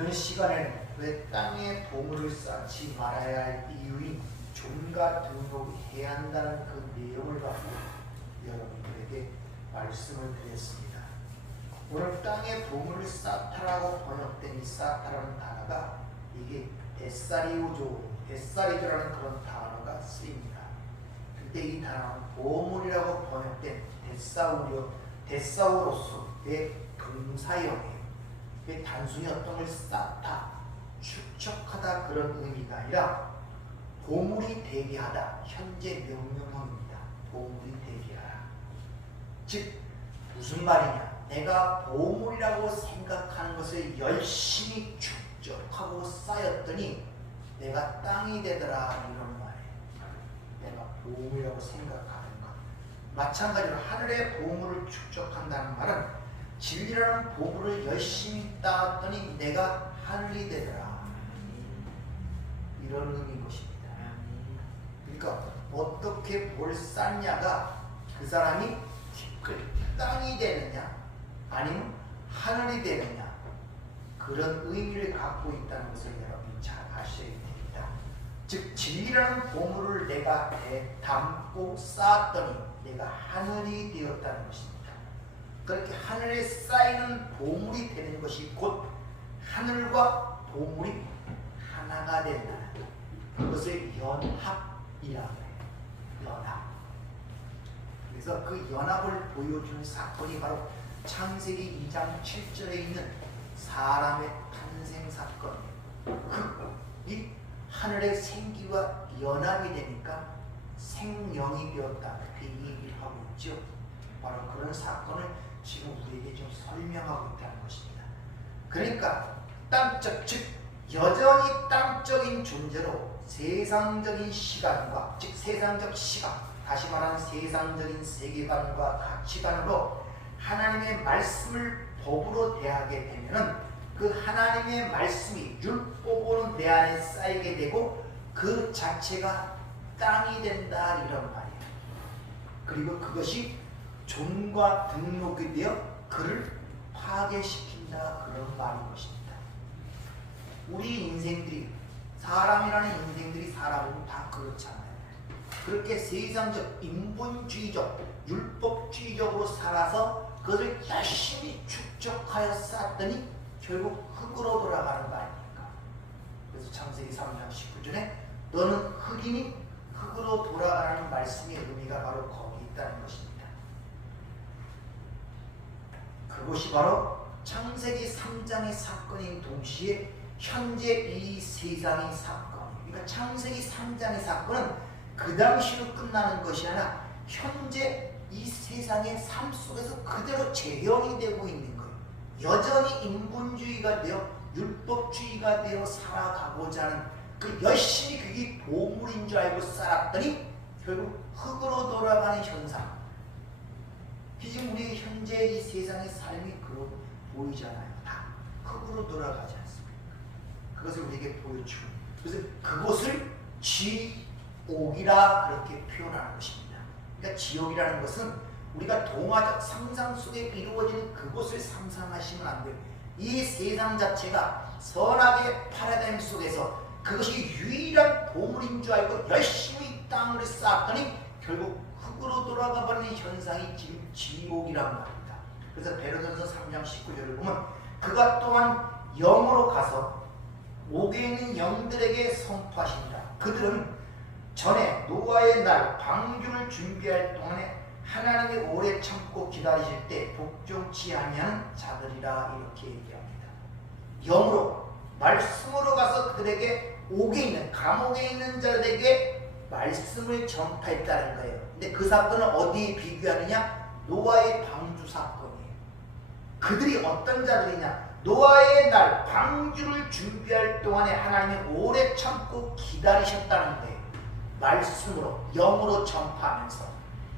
오늘 시간에는 왜 땅에 보물을 쌓지 말아야 할 이유인 종가 등록을 해야 한다는 그 내용을 갖고 여러분들에게 말씀을 드렸습니다. 오늘 땅에 보물을 쌓다라고 번역된 이 쌓다라는 단어가 이게 데사리오조라는 그런 단어가 쓰입니다. 근데 이 단어는 보물이라고 번역된 데사우로스의 동사형이에요. 이게 단순히 어떤 걸 쌓다, 축적하다 그런 의미가 아니라 보물이 대기하다, 현재 명령형입니다. 보물이 대기하라. 즉 무슨 말이냐? 내가 보물이라고 생각하는 것을 열심히 축적하고 쌓였더니 내가 땅이 되더라, 이런 말이에요. 내가 보물이라고 생각하는 것. 마찬가지로 하늘의 보물을 축적한다는 말은 진리라는 보물을 열심히 따왔더니 내가 하늘이 되더라, 이런 의미인 것입니다. 그러니까 어떻게 뭘 쌓냐가 그 사람이 땅이 되느냐 아니면 하늘이 되느냐, 그런 의미를 갖고 있다는 것을 여러분이 잘 아셔야 됩니다. 즉 진리라는 보물을 내가 담고 쌓았더니 내가 하늘이 되었다는 것입니다. 그렇게 하늘에 쌓이는 보물이 되는 것이 곧 하늘과 보물이 하나가 된다는, 그것을 연합이라고 해요. 연합. 그래서 그 연합을 보여주는 사건이 바로 창세기 2장 7절에 있는 사람의 탄생 사건이에요. 이 하늘의 생기와 연합이 되니까 생명이 되었다, 그렇게 얘기를 하고 있죠. 바로 그런 사건을 지금 우리에게 좀 설명하고 있다는 것입니다. 그러니까 땅적, 즉 여전히 땅적인 존재로 세상적인 시간과, 즉 세상적 시간, 다시 말하는 세상적인 세계관과 가치관으로 하나님의 말씀을 법으로 대하게 되면은 그 하나님의 말씀이 율법으로 내 안에 쌓이게 되고 그 자체가 땅이 된다, 이런 말이에요. 그리고 그것이 존과 등록이 되어 그를 파괴시킨다, 그런 말인 것입니다. 우리 인생들이, 사람이라는 인생들이 살아보면 다 그렇잖아요. 그렇게 세상적, 인본주의적, 율법주의적으로 살아서 그것을 열심히 축적하여 쌓았더니 결국 흙으로 돌아가는 거 아닙니까? 그래서 창세기 3장 19절에 너는 흙이니 흙으로 돌아가는 말씀의 의미가 바로 거기 있다는 것입니다. 그것이 바로 창세기 3장의 사건인 동시에 현재 이 세상의 사건, 그러니까 창세기 3장의 사건은 그 당시로 끝나는 것이 아니라 현재 이 세상의 삶 속에서 그대로 재현이 되고 있는 거예요. 여전히 인본주의가 되어 율법주의가 되어 살아가고자 하는 그 열심히 그게 보물인 줄 알고 살았더니 결국 흙으로 돌아가는 현상. 지금 우리 현재 이 세상의 삶이 그렇게 보이잖아요. 다 흙으로 돌아가지 않습니까? 그것을 우리에게 보여주고, 그래서 그곳을 지옥이라 그렇게 표현하는 것입니다. 그러니까 지옥이라는 것은 우리가 동화적 상상 속에 이루어지는 그곳을 상상하시면 안 돼요. 이 세상 자체가 선악의 파라다임 속에서 그것이 유일한 보물인 줄 알고 열심히 땅을 쌓았더니 결국 흙으로 돌아가 버리는 현상이 지금 지옥이란 말입니다. 그래서 베드로전서 3장 19절을 보면 그가 또한 영으로 가서 옥에 있는 영들에게 선포하신다. 그들은 전에 노아의 날 방주를 준비할 동안에 하나님이 오래 참고 기다리실 때 복종치 아니하는 자들이라, 이렇게 얘기합니다. 영으로, 말씀으로 가서 그들에게 옥에 있는, 감옥에 있는 자들에게 말씀을 전파했다는 거예요. 근데 그 사건을 어디에 비교하느냐? 노아의 방주 사건이에요. 그들이 어떤 자들이냐? 노아의 날 방주를 준비할 동안에 하나님이 오래 참고 기다리셨다는 거예요. 말씀으로, 영으로 전파하면서.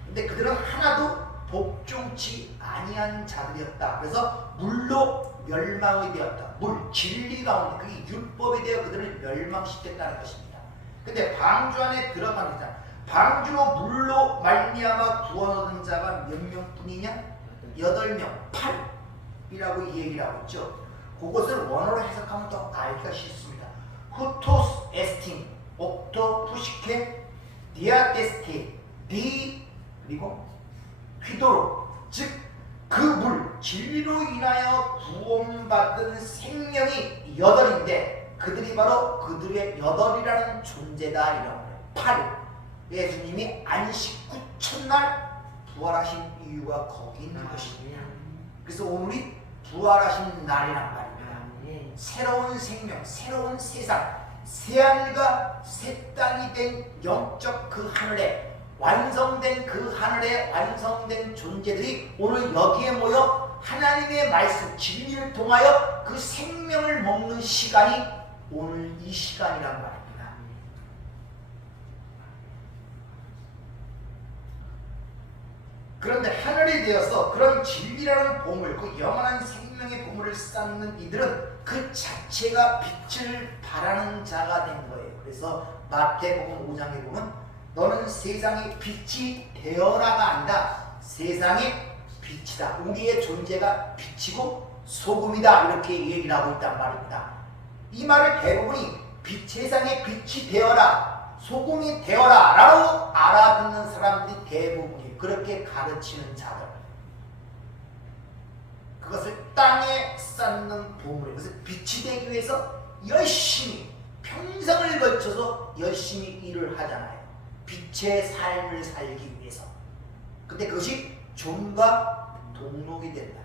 근데 그들은 하나도 복종치 아니한 자들이었다. 그래서 물로 멸망이 되었다. 물, 진리 가운데, 그게 율법에 대해 그들을 멸망시켰다는 것입니다. 근데 방주 안에 들어가는 자, 방주로 물로 말미암아 구원 얻은 자가 몇 명뿐이냐? 8명, 8이라고 이 얘기를 하고 있죠. 그것을 원어로 해석하면 더 알기가 쉽습니다. 후토스 에스틴 옥토 푸시케 디아데스테 디 그리고 휘도로 즉 그 물 진리로 인하여 구원받은 생명이 8인데 그들이 바로 그들의 8이라는 존재다 이런 거예요. 8. 예수님이 안식 후 첫날 부활하신 이유가 거기 있는 것입니다. 그래서 오늘이 부활하신 날이란 말입니다. 새로운 생명, 새로운 세상, 새하늘과 새 땅이 된 영적 그 하늘에 완성된 그 하늘에 완성된 존재들이 오늘 여기에 모여 하나님의 말씀, 진리를 통하여 그 생명을 먹는 시간이 오늘 이 시간이란 말입니다. 그런데 하늘이 되어서 그런 진리라는 보물, 그 영원한 생명의 보물을 쌓는 이들은 그 자체가 빛을 발하는 자가 된 거예요. 그래서 마태복음 5장에 보면 너는 세상의 빛이 되어라가 아니라 세상의 빛이다. 우리의 존재가 빛이고 소금이다. 이렇게 얘기를 하고 있단 말입니다. 이 말을 대부분이 세상의 빛이 되어라, 소금이 되어라 라고 알아듣는 사람들이 대부분이 그렇게 가르치는 자들. 그것을 땅에 쌓는 보물이에요. 그래서 빛이 되기 위해서 열심히 평생을 걸쳐서 열심히 일을 하잖아요. 빛의 삶을 살기 위해서. 근데 그것이 종과 동록이 된다.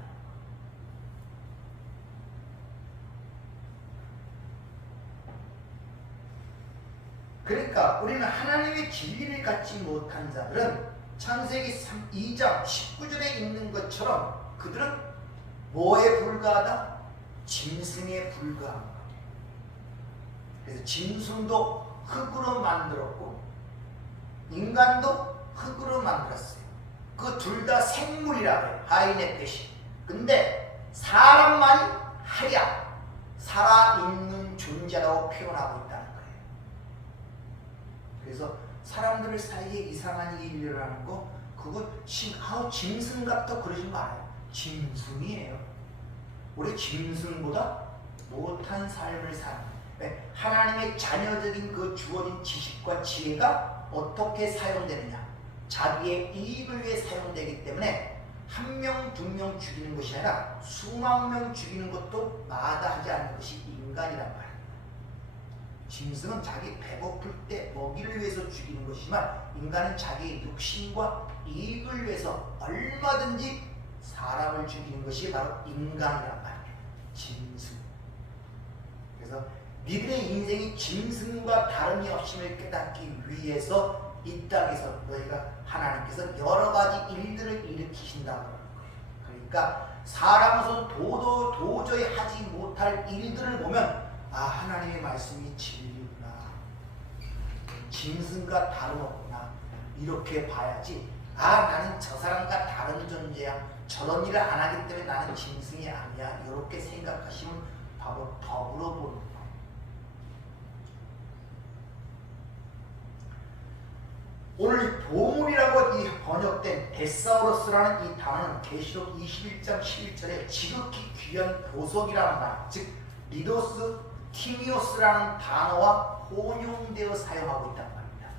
그러니까 우리는 하나님의 진리를 갖지 못한 자들은 창세기 2장 19절에 있는 것처럼 그들은 뭐에 불과하다? 짐승에 불과한 것. 그래서 짐승도 흙으로 만들었고 인간도 흙으로 만들었어요. 그 둘 다 생물이라고 해요. 하이네펫이. 근데 사람만이 하야 살아있는 존재라고 표현하고 있다는 거예요. 그래서 사람들 사이에 이상한 일이 일어나는 거 그거 짐승 같다 그러지 말아요. 짐승이에요. 우리 짐승보다 못한 삶을 사는 하나님의 자녀적인 그 주어진 지식과 지혜가 어떻게 사용되느냐, 자기의 이익을 위해 사용되기 때문에 한 명, 두 명 죽이는 것이 아니라 수만 명 죽이는 것도 마다하지 않는 것이 인간이란 말이에요. 짐승은 자기 배고플 때 먹이를 위해서 죽이는 것이지만 인간은 자기의 욕심과 이익을 위해서 얼마든지 사람을 죽이는 것이 바로 인간이란 말이에요. 짐승. 그래서 니들의 인생이 짐승과 다름이 없음을 깨닫기 위해서 이 땅에서 너희가 하나님께서 여러 가지 일들을 일으키신다고 하는 거예요. 그러니까 사람으로서 도저히 하지 못할 일들을 보면 아, 하나님의 말씀이 진리구나, 짐승과 다름없구나, 이렇게 봐야지. 아, 나는 저 사람과 다른 존재야, 저런 일을 안 하기 때문에 나는 짐승이 아니야, 이렇게 생각하시면 바로 더불어 보는 거예요. 오늘 보물이라고 이 번역된 데사우로스라는 이 단어는 계시록 21장 11절에 지극히 귀한 보석이라는 말, 즉 리도스 티미오스라는 단어와 혼용되어 사용하고 있단 말입니다.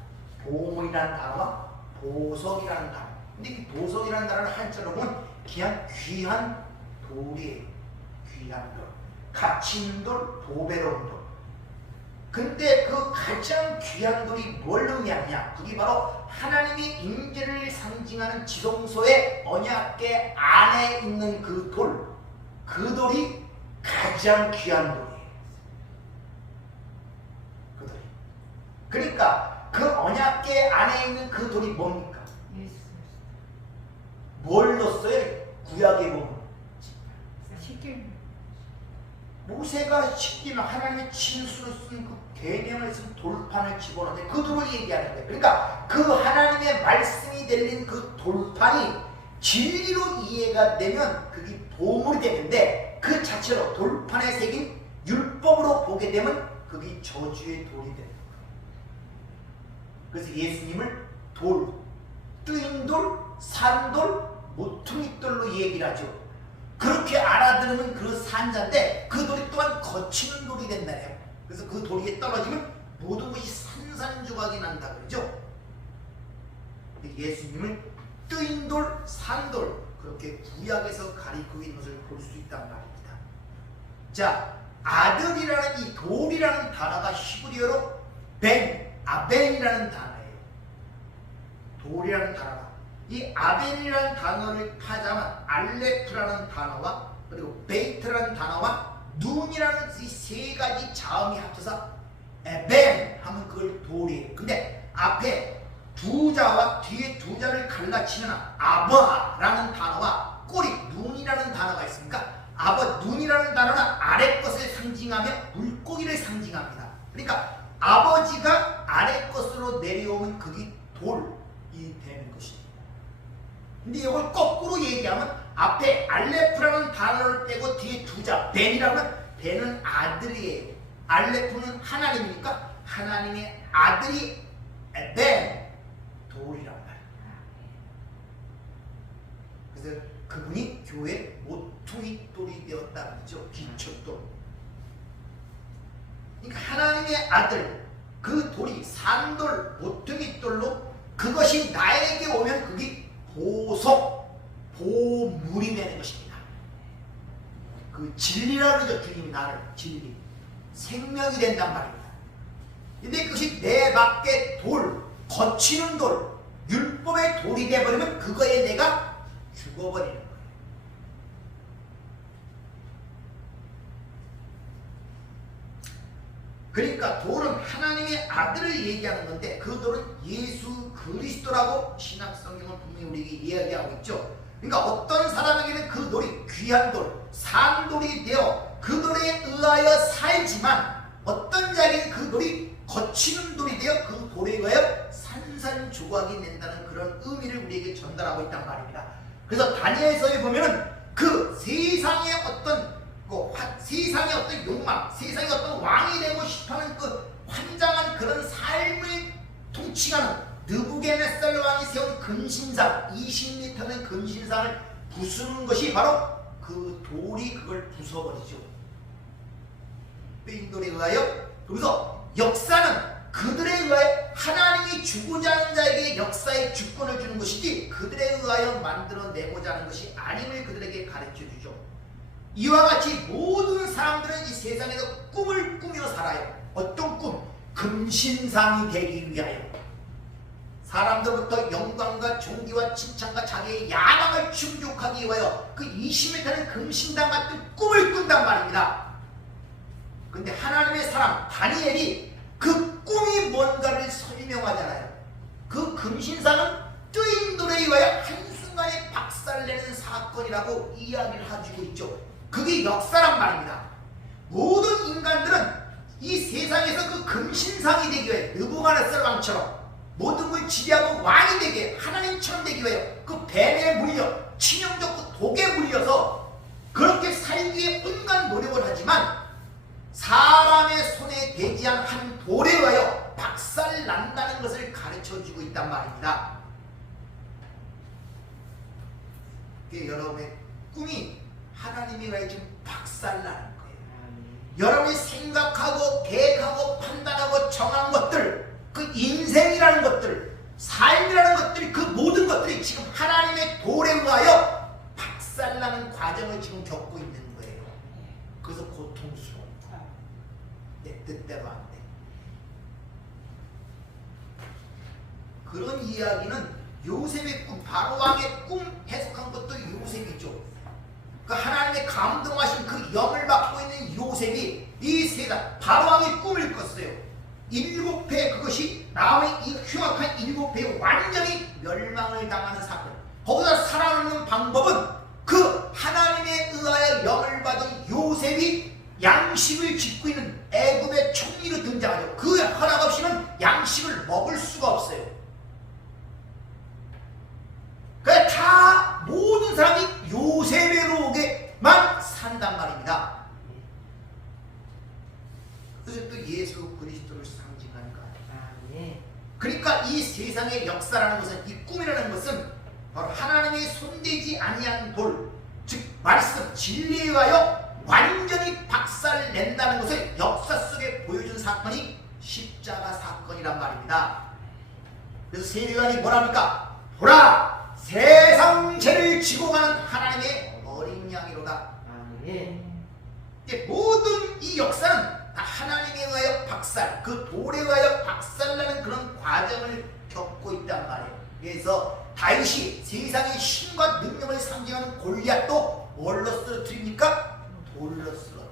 보물이라는 단어와 보석이라는 단어. 근데 이 보석이라는 단어는 한자로 보면 그냥 귀한 돌이에요. 귀한 돌, 가치 있는 돌, 보배로운 돌. 근데 그 가장 귀한 돌이 뭘 의미하느냐? 그게 바로 하나님의 임재를 상징하는 지성소의 언약궤 안에 있는 그 돌, 그 돌이 가장 귀한 돌이에요. 그 돌이. 그러니까 그 언약궤 안에 있는 그 돌이 뭡니까? 뭘 넣었어요? 구약에 보면 모세가 시키는 하나님의 친수로 쓴 그 계명을 쓴 돌판을 집어넣는데 그 돌을 얘기하는 거예요. 그러니까 그 하나님의 말씀이 들린 그 돌판이 진리로 이해가 되면 그게 보물이 되는데 그 자체로 돌판에 새긴 율법으로 보게 되면 그게 저주의 돌이 되는 거예요. 그래서 예수님을 돌, 뜨인 돌, 산돌, 모퉁이돌로 얘기를 하죠. 그렇게 알아들으면 그 산자인데 그 돌이 거치는 돌이 된다네요. 그래서 그 돌이 떨어지면 모든 것이 산산조각이 난다 그러죠. 예수님을 뜨인 돌, 산돌 그렇게 구약에서 가리키고 있는 것을 볼 수 있단 말입니다. 자, 아들이라는 이 돌이라는 단어가 히브리어로 아벤이라는 단어예요. 돌이라는 단어가 이 아벤이라는 단어를 타자면 알레프라는 단어와 그리고 베이트라는 단어와 눈이라는 이 세 가지 자음이 합쳐서 에벤 하면 그걸 돌이에요. 근데 앞에 두 자와 뒤에 두 자를 갈라치면 아버라는 단어와 꼬리 눈이라는 단어가 있으니까 아버 눈이라는 단어는 아래 것을 상징하며 물고기를 상징합니다. 그러니까 아버지가 아래 것으로 내려오면 그게 돌이 되는 것입니다. 근데 이걸 거꾸로 얘기하면 앞에 알레프라는 단어를 빼고 뒤에 두 자 벤이라면 벤은 아들이에요. 알레프는 하나님이니까 하나님의 아들이 벤 돌이란 말이에요. 그래서 그분이 교회 모퉁이 돌이 되었다 그러죠. 기초돌. 그러니까 하나님의 아들 그 돌이 산돌 모퉁이 돌로 그것이 나에게 오면 그게 보석 보물이 되는 것입니다. 그 진리라고 그러죠. 주님이 나를 진리 생명이 된단 말입니다. 근데 그것이 내 밖에 돌 거치는 돌 율법의 돌이 되어버리면 그거에 내가 죽어버리는 거예요. 그러니까 돌은 하나님의 아들을 얘기하는 건데 그 돌은 예수 그리스도라고 신약성경은 분명히 우리에게 이야기하고 있죠. 그러니까 어떤 사람에게는 그 돌이 귀한 돌, 산돌이 되어 그 돌에 의하여 살지만 어떤 자에게는 그 돌이 거치는 돌이 되어 그 돌에 의하여 산산조각이 된다는 그런 의미를 우리에게 전달하고 있단 말입니다. 그래서 다니엘서에 보면은 그 세상의 어떤 세상의 어떤 욕망, 세상의 어떤 왕이 되고 싶어하는 그 환장한 그런 삶을 통치하는 느부갓네살 왕이 세운 근신상 20m는 근신상을 부수는 것이 바로 그 돌이 그걸 부숴버리죠. 뺀 돌에 의하여. 그래서 역사는 그들에 의하여 하나님이 주고자 하는 자에게 역사의 주권을 주는 것이지 그들에 의하여 만들어내고자 하는 것이 아님을 그들에게 가르쳐주죠. 이와 같이 모든 사람들은 이 세상에서 꿈을 꾸며 살아요. 어떤 꿈? 금신상이 되기 위하여. 사람들부터 영광과 존귀와 칭찬과 자기의 야망을 충족하기 위하여 그 20m는 금신당 같은 꿈을 꾼단 말입니다. 근데 하나님의 사람 다니엘이 그 꿈이 뭔가를 설명하잖아요. 그 금신상은 뜨인 돌에 의하여 한순간에 박살내는 사건이라고 이야기를 해주고 있죠. 그게 역사란 말입니다. 모든 인간들은 이 세상에서 그 금신상이 되기 위해 느부갓네살 왕처럼 모든 걸 지배하고 왕이 되게 하나님처럼 되기 위해 그 뱀에 물려 치명적 독에 물려서 그렇게 살기 위해 온갖 노력을 하지만 사람의 손에 대지 않은 한 돌에 의하여 박살난다는 것을 가르쳐주고 있단 말입니다. 여러분의 꿈이 하나님에 의해 지금 박살나는 거예요. 여러분이 생각하고 계획하고 판단하고 정한 것들 그 인생이라는 것들 삶이라는 것들이 그 모든 것들이 지금 하나님의 돌에 의하여 박살나는 과정을 지금 겪고 있는 거예요. 그래서 고통스러워. 내 뜻대로 안 돼. 그런 이야기는 요셉의 꿈, 바로왕의 꿈 해석한 것도 요셉이죠. 그 하나님의 감동하신 그 영을 받고 있는 요셉이 이 세상 바로왕의 꿈을 꿨어요. 7배 그것이 나의 이 흉악한 7배에 완전히 멸망을 당하는 사건. 거기서 살아남는 방법은 그 하나님에 의하여 영을 받은 요셉이 양식을 짓고 있는 애굽의 총리로 등장하죠. 그 허락 없이는 양식을 먹을 수가 없어요. 그래서 다 모든 사람이 요셉으로 오게만 산단 말입니다. 그래서 또 예수 그리스도를 상징하는 거 아니에요. 그러니까 이 세상의 역사라는 것은, 이 꿈이라는 것은 바로 하나님의 손대지 아니한 돌, 즉 말씀 진리에 의하여 완전히 박살 박살 낸다는 것을 역사 속에 보여준 사건이 십자가 사건이란 말입니다. 그래서 세례요한이 뭐랍니까? 보라! 세상 죄를 지고 가는 하나님의 어린 양이로다. 모든 이 역사는 다 하나님에 의하여 박살, 그 돌에 의하여 박살나는 그런 과정을 겪고 있단 말이에요. 그래서 다윗이 세상의 힘과 능력을 상징하는 골리앗도 뭘로 쓰러뜨립니까? 돌로 쓰러뜨립니다.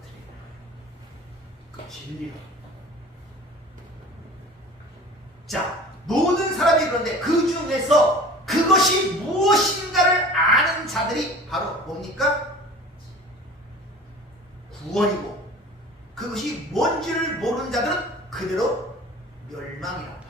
그 진리로. 자, 모든 사람이 그런데 그 중에서 그것이 무엇인가를 아는 자들이 바로 뭡니까? 구원이고, 그것이 뭔지를 모르는 자들은 그대로 멸망이란 말입니다.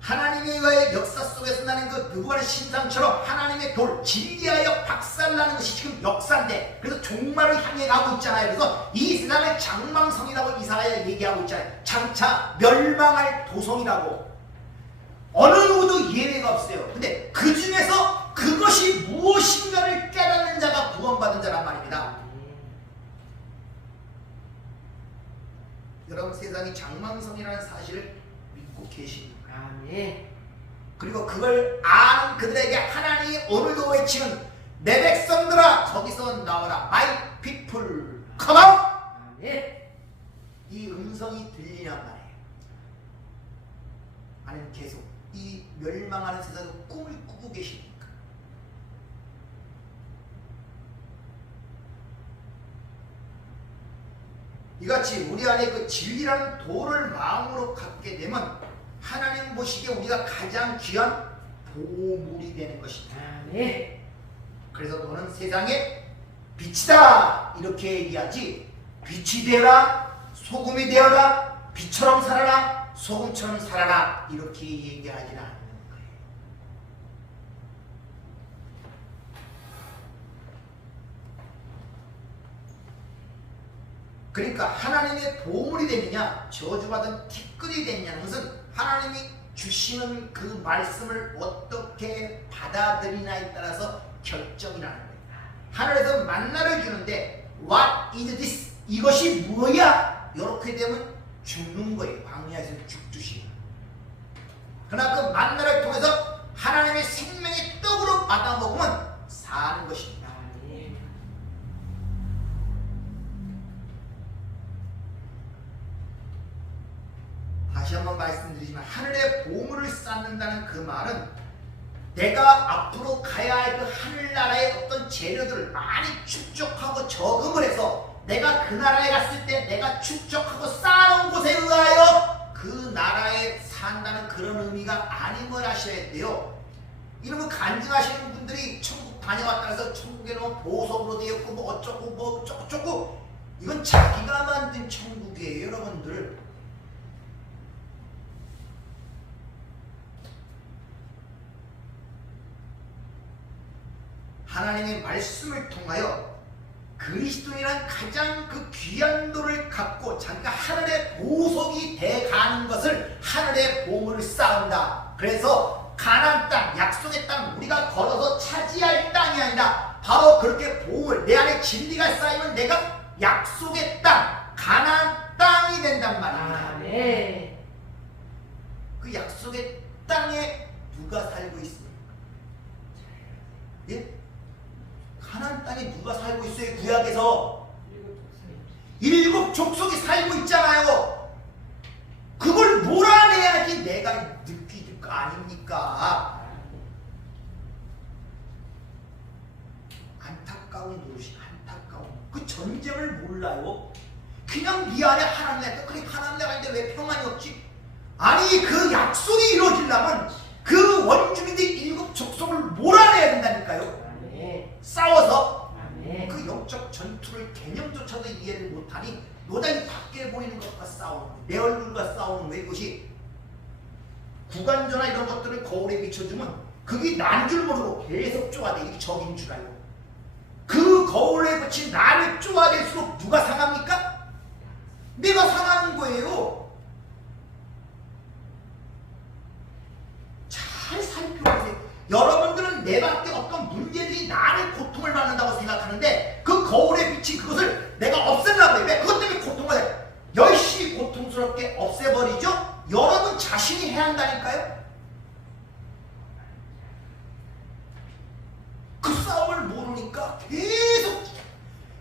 하나님에 의하여 역사 속에서 나는 그 누구와의 신상처럼 하나님의 돌, 진리하여 박살나는 것이 지금 역사인데, 그래서 종말을 향해 가고 있잖아요. 그래서 이 세상의 장망성이라고 이사야 얘기하고 있잖아요. 장차 멸망할 도성이라고. 어느 누구도 예외가 없어요. 근데 그 중에서 그것이 무엇인가를 깨닫는 자가 구원받은 자란 말입니다. 여러분, 세상이 장망성이라는 사실을 믿고 계십니까? 그리고 그걸 아는 그들에게 하나님이 오늘도 외치는 내 백성들아 거기서 나와라. My people come out. 이 음성이 들리냔 말이에요. 아니면 계속 이 멸망하는 세상에 꿈을 꾸고 계십니까? 이같이 우리 안에 그 진리라는 돌을 마음으로 갖게 되면 하나님 보시기에 우리가 가장 귀한 보물이 되는 것입니다. 그래서 너는 세상의 빛이다 이렇게 얘기하지, 빛이 되어라, 소금이 되어라, 빛처럼 살아라, 소금처럼 살아라 이렇게 얘기하지는 않는 거예요. 그러니까 하나님의 보물이 되느냐 저주받은 티끌이 되느냐는 것은 하나님이 주시는 그 말씀을 어떻게 받아들이냐에 따라서 결정이라는 거예요. 하늘에서 만나를 주는데 What is this? 이것이 뭐야? 이렇게 되면 죽는 거예요. 광야에서 죽듯이. 그러나 그 만나를 통해서 하나님의 생명의 떡으로 받아 먹으면 사는 것입니다. 다시 한번 말씀드리지만 하늘의 보물을 쌓는다는 그 말은 내가 앞으로 가야 할 그 하늘나라의 어떤 재료들을 많이 축적하고 저금을 해서 내가 그 나라에 갔을 때 내가 축적하고 쌓아놓은 곳에 의하여 그 나라에 산다는 그런 의미가 아님을 하셔야 돼요. 이러면 간증하시는 분들이 천국 다녀왔다 해서 천국에 너무 보석으로 되었고 뭐 어쩌고 뭐 어쩌고 이건 자기가 만든 천국이에요. 여러분들. 하나님의 말씀을 통하여 그리스도인이란 가장 그 귀한 돌을 갖고 자기가 하늘의 보석이 돼가는 것을 하늘의 보물을 쌓은다. 그래서 가나안 땅, 약속의 땅, 우리가 걸어서 차지할 땅이 아니라 바로 그렇게 보물, 내 안에 진리가 쌓이면 내가 약속의 땅, 가나안 땅이 된단 말입니다. 그 약속의 땅에 누가 살고 있습니까? 예? 가나안 땅에 누가 살고 있어요? 구약에서 일곱 족속이 살고 있잖아요. 그걸 몰아내야지 내가 느낄 거 아닙니까? 안타까운 노릇이 안타까운. 그 전쟁을 몰라요. 그냥 미안해 하나님 내가 그래 하나님 내가 있는데 왜 평안이 없지? 아니 그 약속이 이루어지려면 그 원주민들 일곱 족속을 몰아내야 된다니까요. 싸워서 그 영적 전투를 개념조차도 이해를 못하니 노단이 밖에 보이는 것과 싸우는 거예요. 내 얼굴과 싸우는 거예요. 이것이 구간조나 이런 것들을 거울에 비춰주면 그게 난 줄 모르고 계속 쪼아대. 이게 적인 줄 알고 그 거울에 비친 나를 쪼아댈수록 누가 상합니까? 내가 상하는 거예요. 잘 살펴보세요. 여러분들은 지금 내 밖에 어떤 문제들이 나를 고통을 받는다고 생각하는데 그 거울에 비친 그것을 내가 없애려고 해. 왜? 그것 때문에 고통을 열심히 고통스럽게 없애버리죠? 여러분 자신이 해야 한다니까요? 그 싸움을 모르니까 계속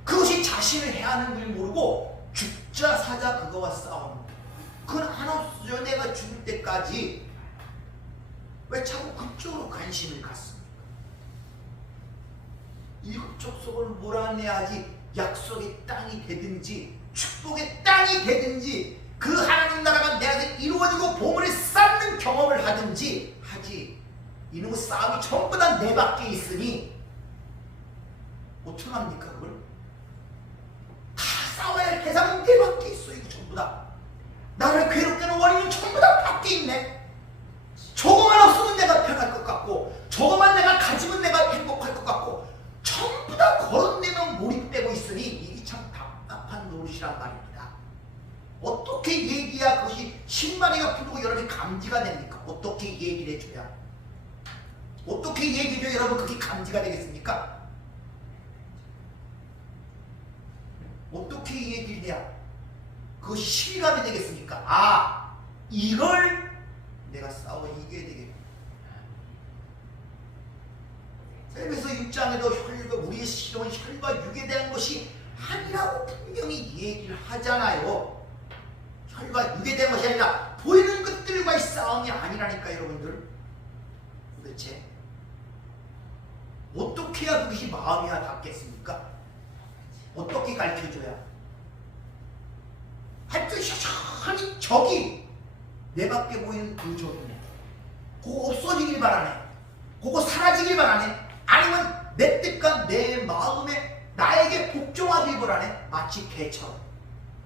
그것이 자신을 해야 하는 걸 모르고 죽자 사자 그거와 싸우는 거예요. 그건 한없어져. 내가 죽을 때까지 왜 자꾸 그쪽으로 관심을 갖습니까? 이쪽 속을 몰아내야지 약속의 땅이 되든지 축복의 땅이 되든지 그 하나님 나라가 내 안에 이루어지고 보물을 쌓는 경험을 하든지 하지. 이놈의 싸움이 전부 다 내 밖에 있으니 어떻게 합니까 그걸? 다 싸워야 할 대상은 내 밖에 있어. 이거 전부 다 나를 괴롭게 하는 원인은 전부 다 밖에 있네. 저거만 없으면 내가 편할 것 같고 저거만 내가 가지면 내가 행복할 것 같고 전부 다 거론되면 몰입되고 있으니 이게 참 답답한 노릇이란 말입니다. 어떻게 얘기해야 그것이 신만이가 풀리고 여러분이 감지가 됩니까? 어떻게 얘기를 해줘야? 어떻게 얘기해줘야 여러분 그게 감지가 되겠습니까? 어떻게 얘기를 해야 그것이 실감이 되겠습니까? 아, 이걸 내가 싸워 이겨야 되겠구나. 그래서 6장에도 혈과 우리의 실험은 혈과 육에 대한 것이 아니라고 분명히 얘기를 하잖아요. 혈과 육에 대한 것이 아니라 보이는 것들과의 싸움이 아니라니까 여러분들. 도대체 어떻게 해야 그것이 마음이야 닿겠습니까? 어떻게 가르쳐줘야? 하여튼 여전히 적이 내 밖에 보이는 그 적이네. 그거 없어지길 바라네. 그거 사라지길 바라네. 아니면 내 뜻과 내 마음에 나에게 복종하길 바라네. 마치 개처럼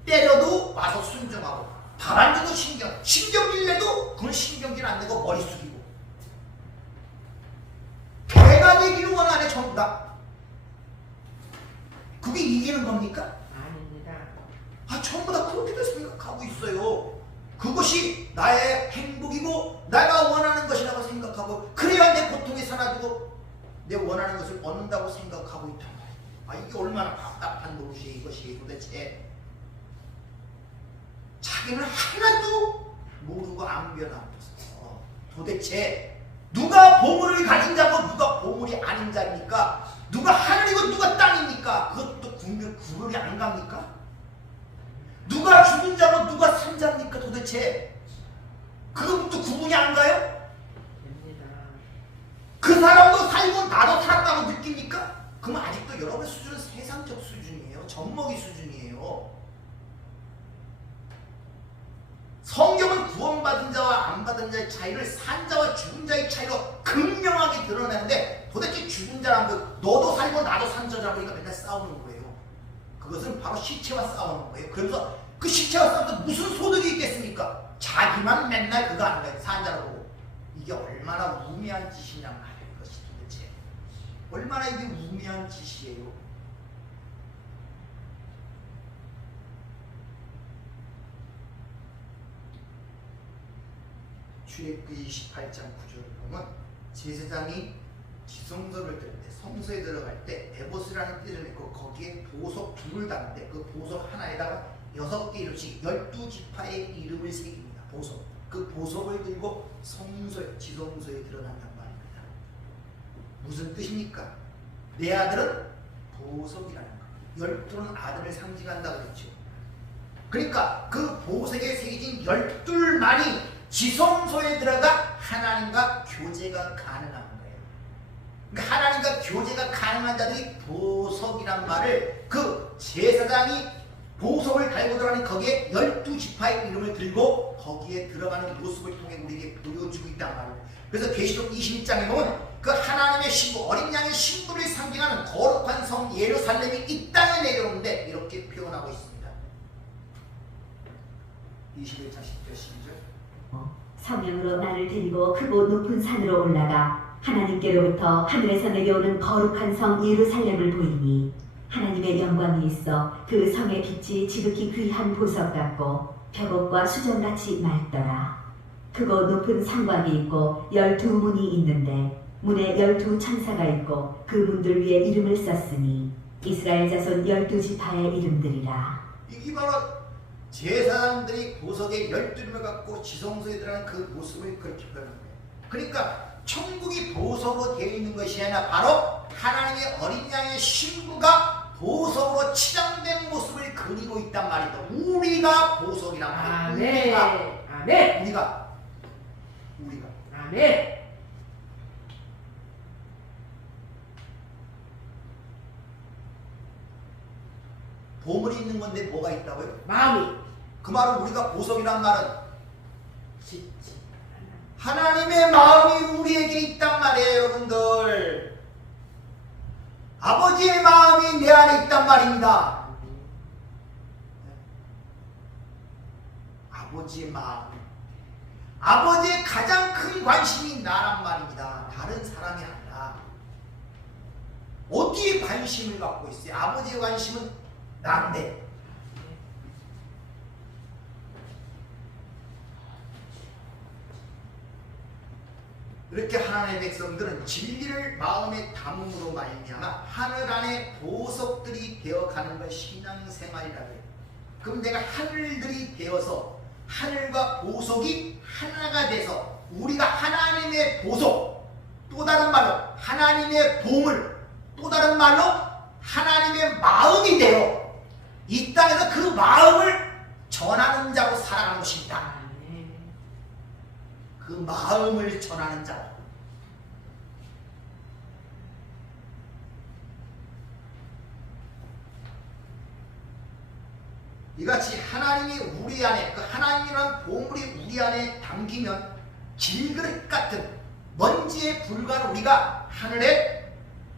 때려도 와서 순종하고 밥 안 줘도 신경질 내도 그건 신경질 안 내고 머리 숙이고 개가 되기를 원하네. 전부 다 그게 이기는 겁니까? 아닙니다. 전부 다 그렇게 생각하고 있어요. 그것이 나의 행복이고 내가 원하는 것이라고 생각하고 그래야 내 고통이 사라지고 내 원하는 것을 얻는다고 생각하고 있단 말이에요. 이게 얼마나 답답한 노릇이에요. 이것이 도대체 자기는 하나도 모르고 안 변함없어. 도대체 누가 보물을 가진 자고 누가 보물이 아닌 자입니까? 누가 하늘이고 누가 땅입니까? 그것도 구별이 안 갑니까? 누가 죽은 자고 누가 산 자입니까? 도대체 그것도 구분이 안 가요? 됩니다. 그 사람도 살고 나도 살았다고 느낍니까? 그럼 아직도 여러분의 수준은 세상적 수준이에요. 젖먹이 수준이에요. 성경은 구원받은 자와 안 받은 자의 차이를 산 자와 죽은 자의 차이로 극명하게 드러내는데 도대체 죽은 자라는 거 너도 살고 나도 산 자라 보니까 맨날 싸우는 거예요. 그것은 바로 시체와 싸우는 거예요. 그러면서 그 시체와 싸우면서 무슨 소득이 있겠습니까? 자기만 맨날 그거 하는 거예요. 산 자라고 보고. 이게 얼마나 우매한 짓이냐 말이에요. 그것이 도대체 얼마나 이게 우매한 짓이에요. 출애굽기 28장 9절을 보면 제사장이 지성소를 들을 때 성소에 들어갈 때 에봇이라는 띠를 내고 거기에 보석 둘을 달는데 그 보석 하나에다가 6개 이름씩 12지파의 이름을 새깁니다. 보석. 그 보석을 들고 성소에 지성소에 들어간단 말입니다. 무슨 뜻입니까? 내 아들은 보석이라는 거. 12는 아들을 상징한다고 그랬죠. 그러니까 그 보석에 새겨진 12만이 지성소에 들어가 하나님과 교제가 가능한 거예요. 그러니까 하나님과 교제가 가능한 자들이 보석이란 말을 그 제사장이 보석을 달고 들어가는 거기에 12지파의 이름을 들고 거기에 들어가는 모습을 통해 우리에게 보여주고 있단 말이에요. 그래서 계시록 21장에 보면 그 하나님의 신부 어린 양의 신부를 상징하는 거룩한 성 예루살렘이 이 땅에 내려오는데 이렇게 표현하고 있습니다. 21장 10절 12절 성령으로 나를 데리고 크고 높은 산으로 올라가 하나님께로부터 하늘에서 내려오는 거룩한 성 예루살렘을 보이니 하나님의 영광이 있어 그 성의 빛이 지극히 귀한 보석 같고 벽옥과 수정같이 맑더라. 크고 높은 성곽이 있고 12문이 있는데 문에 12천사가 있고 그 문들 위에 이름을 썼으니 이스라엘 자손 12지파의 이름들이라. 이게 바로 제사장들이 보석에 12름을 갖고 지성소에 들어가는 그 모습을 그렇게 표현하는 거예요. 그러니까 천국이 보석으로 되어 있는 것이 아니라 바로 하나님의 어린 양의 신부가 보석으로 치장된 모습을 그리고 있단 말이다. 우리가 보석이란 말이에요. 아멘. 우리가 아멘. 보물이 있는 건데 뭐가 있다고요? 마음이 그 말은 우리가 보석이란 말은 짓지. 하나님의 마음이 우리에게 있단 말이에요, 여러분들. 아버지의 마음이 내 안에 있단 말입니다. 아버지의 마음. 아버지의 가장 큰 관심이 나란 말입니다. 다른 사람이 아니라. 어디에 관심을 갖고 있어요? 아버지의 관심은 나인데. 이렇게 하나님의 백성들은 진리를 마음에 담음으로 말미암아 하늘 안에 보석들이 되어가는 걸 신앙생활이라고 해요. 그럼 내가 하늘들이 되어서 하늘과 보석이 하나가 돼서 우리가 하나님의 보석, 또 다른 말로 하나님의 보물, 또 다른 말로 하나님의 마음이 되어 이 땅에서 그 마음을 전하는 자로 살아가고 싶다. 그 마음을 전하는 자. 이같이 하나님이 우리 안에, 그 하나님이라는 보물이 우리 안에 담기면 질그릇 같은 먼지에 불과한 우리가 하늘의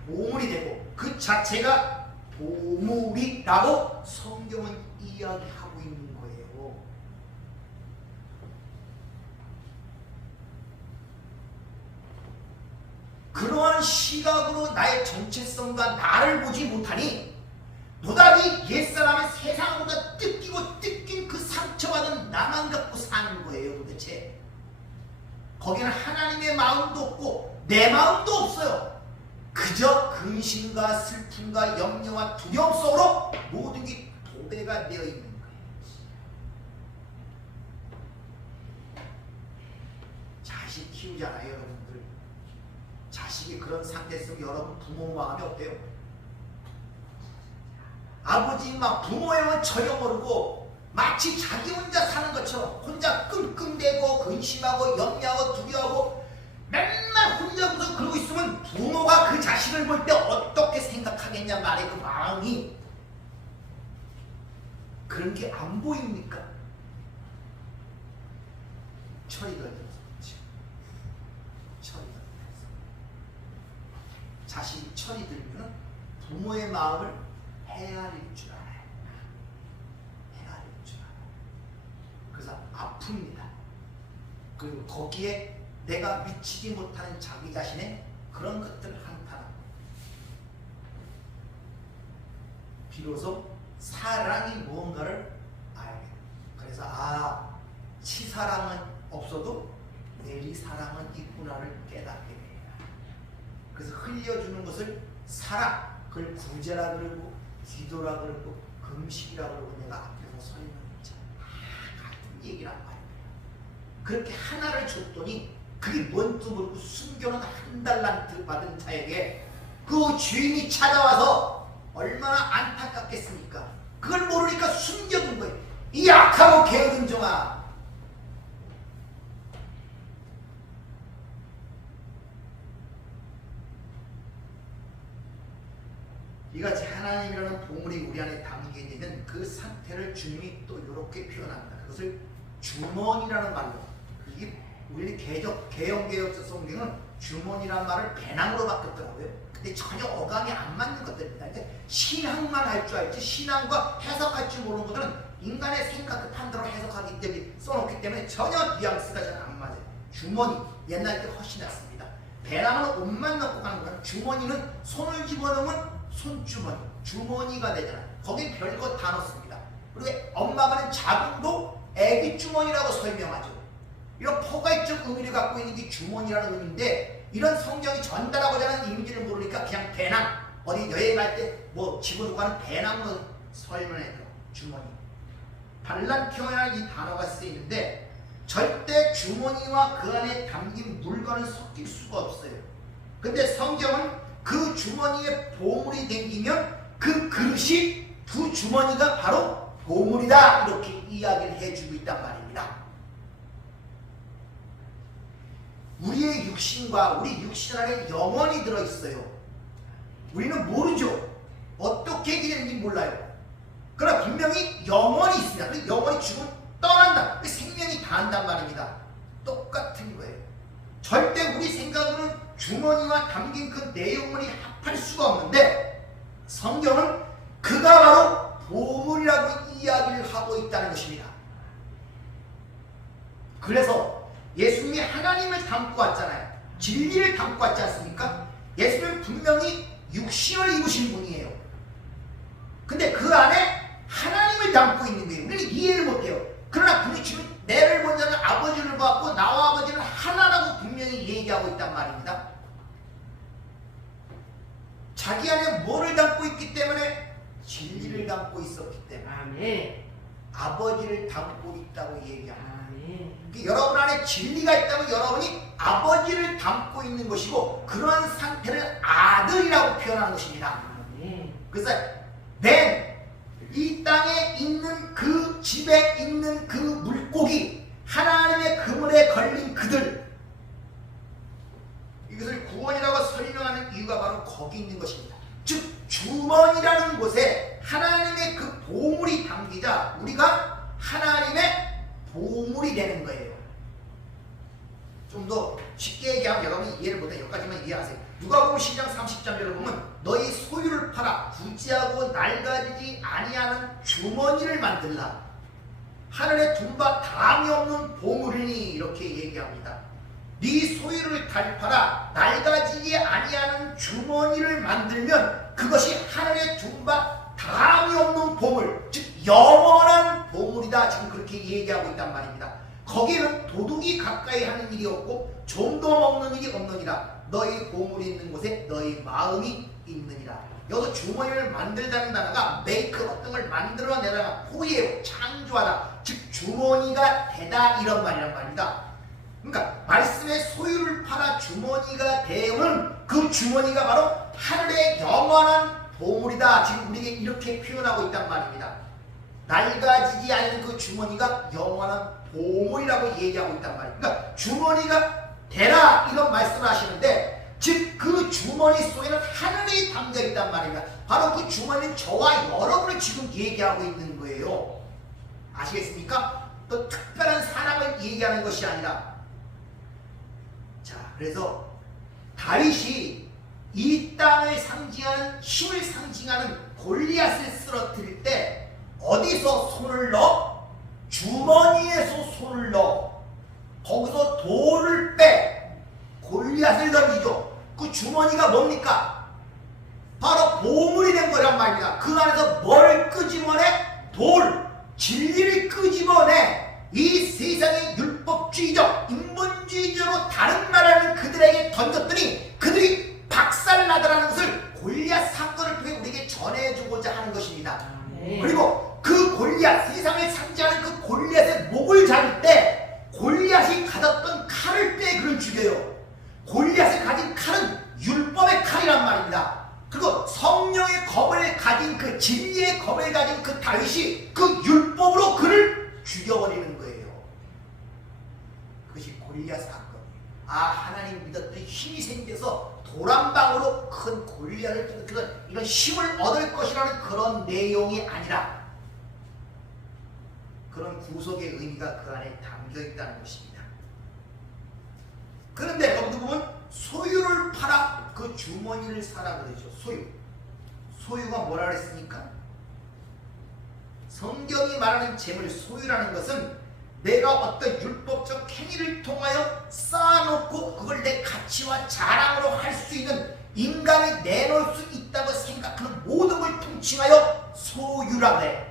보물이 되고 그 자체가 보물이라고 성경은 이야기하고 있는 거예요. 그러한 시각으로 나의 정체성과 나를 보지 못하니 보다니 옛사람의 세상보다 뜯긴 그 상처받은 나만 갖고 사는 거예요. 도대체 거기는 하나님의 마음도 없고 내 마음도 없어요. 그저 근심과 슬픔과 염려와 두려움 속으로 모든 게 도배가 되어 있는 거예요. 자식 키우잖아요, 여러분들. 자식이 그런 상태 속에 여러분 부모 마음이 어때요? 아버지 막 부모의 전혀 모르고 마치 자기 혼자 사는 것처럼 혼자 끙끙대고 근심하고 염려하고 두려워하고 맨날 혼자서 그러고 있으면 부모가 그 자식을 볼 때 어떻게 생각하겠냐 말이에요. 그 마음이. 그런 게 안 보입니까? 철이가 들어서 그렇죠. 철이가 들어서. 자식이 철이 들면 부모의 마음을 헤아릴 줄 알아요. 헤아릴 줄 알아요. 그래서 아픕니다. 그리고 거기에 내가 미치지 못하는 자기 자신의 그런 것들을 한탄합니다. 비로소 사랑이 무언가를 알게. 그래서 치사랑은 없어도 내리사랑은 있구나를 깨닫게 돼요. 그래서 흘려주는 것을 사랑, 그걸 구제라 그러고 기도라 그러고 금식이라 그러고 내가 앞에서 설명했죠. 같은 얘기란 말이에요. 그렇게 하나를 줬더니 그게 뭔지 모르고 순교는 한 달란트 받은 자에게 그 주인이 찾아와서 얼마나 안타깝겠습니까? 그걸 모르니까 숨겨둔 거예요. 이 약하고 게으른 종아. 이같이 하나님이라는 보물이 우리 안에 담겨 있는 그 상태를 주님이 또 이렇게 표현합니다. 그것을 주머니라는 말로. 이게 우리 개혁개혁 성경은 주머니란 말을 배낭으로 바꿨더라고요. 근데 전혀 어감이 안 맞는 것들입니다. 이제 신앙만 할 줄 알지 신앙과 해석할 줄 모르는 것들은 인간의 생각 그 판단으로 해석하기 때문에 써놓기 때문에 전혀 뉘앙스가 잘 안 맞아요. 주머니 옛날 때 훨씬 낫습니다. 배낭은 옷만 넣고 가는 거예요. 주머니는 손을 집어넣으면 손주머니, 주머니가 되잖아요. 거기에 별것 다 넣습니다. 그리고 엄마가 하는 자궁도 애기 주머니라고 설명하죠. 이런 포괄적 의미를 갖고 있는 게 주머니라는 의미인데, 이런 성경이 전달하고자 하는 이미지를 모르니까 그냥 배낭, 어디 여행 갈 때 뭐 집어두고 가는 배낭으로 설명해요. 주머니. 발란티오라는 이 단어가 쓰이는데 절대 주머니와 그 안에 담긴 물건은 섞일 수가 없어요. 근데 성경은 그 주머니에 보물이 담기면 그 그릇이 두 주머니가 바로 보물이다, 이렇게 이야기를 해주고 있단 말입니다. 우리의 육신과 우리 육신 안에 영혼이 들어있어요. 우리는 모르죠. 어떻게 되는지 몰라요. 그러나 분명히 영혼이 있습니다. 그 영혼이 죽으면 떠난다. 그 생명이 다한단 말입니다. 똑같은 거예요. 절대 우리 생각으로는 주머니와 담긴 그 내용물이 합할 수가 없는데, 성경은 그가 바로 보물이라고 이야기를 하고 있다는 것입니다. 그래서 예수님이 하나님을 담고 왔잖아요. 진리를 담고 왔지 않습니까? 예수님은 분명히 육신을 입으신 분이에요. 근데 그 안에 하나님을 담고 있는 거예요. 우리는 이해를 못해요. 그러나 부딪히면 내를 본 자는 아버지를 보았고 나와 아버지는 하나라고 분명히 얘기하고 있단 말입니다. 자기 안에 뭐를 담고 있기 때문에? 진리를 담고 있었기 때문에 아멘. 아버지를 담고 있다고 얘기합니다. 아멘. 여러분 안에 진리가 있다면 여러분이 아버지를 담고 있는 것이고, 그러한 상태를 아들이라고 표현하는 것입니다. 아멘. 그래서 이 땅에 있는 그 집에 있는 그 물고기, 하나님의 그물에 걸린 그들, 이것을 구원이라고 설명하는 이유가 바로 거기 있는 것입니다. 즉 주머니라는 곳에 하나님의 그 보물이 담기자 우리가 하나님의 보물이 되는 거예요. 좀 더 쉽게 얘기하면 여러분이 이해를 못해. 여기까지만 이해하세요. 누가복음 10장 30절을 보면 너희 소유를 팔아 부지하고 낡아지지 아니하는 주머니를 만들라. 하늘에 둔바 다함이 없는 보물이니, 이렇게 얘기합니다. 네 소유를 팔아 낡아지지 아니하는 주머니를 만들면 그것이 하늘에 둔바 다함이 없는 보물, 즉 영원한 보물이다. 지금 그렇게 얘기하고 있단 말입니다. 거기에는 도둑이 가까이 하는 일이 없고 좀도 먹는 일이 없느니라. 너희 보물이 있는 곳에 너희 마음이 있느니라. 여기서 주머니를 만들다는 단어가 make, 어떤 걸 만들어내다가 포예요. 창조하다. 즉 주머니가 되다, 이런 말이란 말입니다. 그러니까 말씀의 소유를 팔아 주머니가 되면 그 주머니가 바로 하늘의 영원한 보물이다. 지금 우리에게 이렇게 표현하고 있단 말입니다. 낡아지지 않는 그 주머니가 영원한 보물이라고 얘기하고 있단 말입니다. 그러니까 주머니가 되라, 이런 말씀을 하시는데, 즉 그 주머니 속에는 하늘이 담겨 있단 말입니다. 바로 그 주머니는 저와 여러분을 지금 얘기하고 있는 거예요. 아시겠습니까? 또 특별한 사람을 얘기하는 것이 아니라. 자, 그래서 다윗이 이 땅을 상징하는, 힘을 상징하는 골리앗을 쓰러뜨릴 때 어디서 손을 넣어? 주머니에서 손을 넣어. 거기서 돌을 빼 골리앗을 던지죠. 그 주머니가 뭡니까? 바로 보물이 된 거란 말입니다. 그 안에서 뭘 끄집어내? 돌, 진리를 끄집어내. 이 세상의 율법주의적, 인본주의적으로 다른 말하는 그들에게 던졌더니 그들이 박살나더라는 것을 골리앗 사건을 통해 우리에게 전해주고자 하는 것입니다. 그리고 그 골리앗, 세상을 상징하는 그 골리앗의 목을 잡을 때 골리앗이 가졌던 칼을 빼 그를 죽여요. 골리앗이 가진 칼은 율법의 칼이란 말입니다. 그리고 성령의 검을 가진, 그 진리의 검을 가진 그 다윗이 그 율법으로 그를 죽여버리는 거예요. 그것이 골리앗 사건. 아, 하나님 믿었더니 힘이 생겨서 돌 한 방으로 큰 골리앗을 뚫는 이런 힘을 얻을 것이라는 그런 내용이 아니라, 그런 구속의 의미가 그 안에 담겨 있다는 것입니다. 그런데 여기도 보면 소유를 팔아 그 주머니를 사라 그러죠. 소유. 소유가 뭐라 그랬습니까? 성경이 말하는 재물, 소유라는 것은 내가 어떤 율법적 행위를 통하여 쌓아놓고 그걸 내 가치와 자랑으로 할 수 있는, 인간이 내놓을 수 있다고 생각하는 모든 걸 통칭하여 소유라고 해.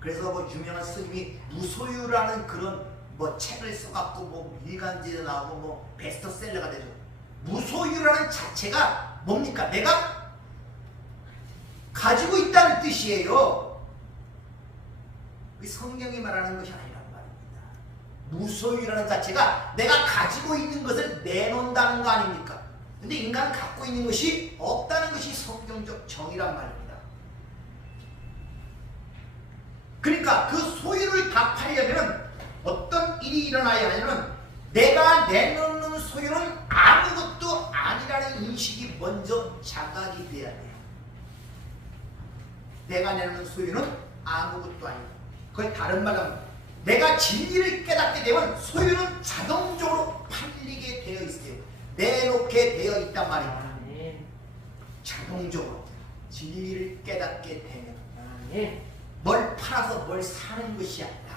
그래서 뭐 유명한 스님이 무소유라는 그런 뭐 책을 써갖고 뭐 일간지에 나오고 뭐 베스트셀러가 되죠. 무소유라는 자체가 뭡니까? 내가 가지고 있다는 뜻이에요. 성경이 말하는 것이 아니란 말입니다. 무소유라는 자체가 내가 가지고 있는 것을 내놓는다는 거 아닙니까? 근데 인간은 갖고 있는 것이 없다는 것이 성경적 정의란 말입니다. 그러니까 그 소유를 다 팔려면 어떤 일이 일어나야 하냐면 내가 내놓는 소유는 아무것도 아니라는 인식이 먼저 자각이 돼야 돼요. 내가 내놓는 소유는 아무것도 아니고, 그걸 다른 말로 하면 내가 진리를 깨닫게 되면 소유는 자동적으로 팔리게 되어 있어요. 내놓게 되어 있단 말입니다. 아멘. 자동적으로 진리를 깨닫게 되면 아멘. 뭘 팔아서 뭘 사는 것이 아니라,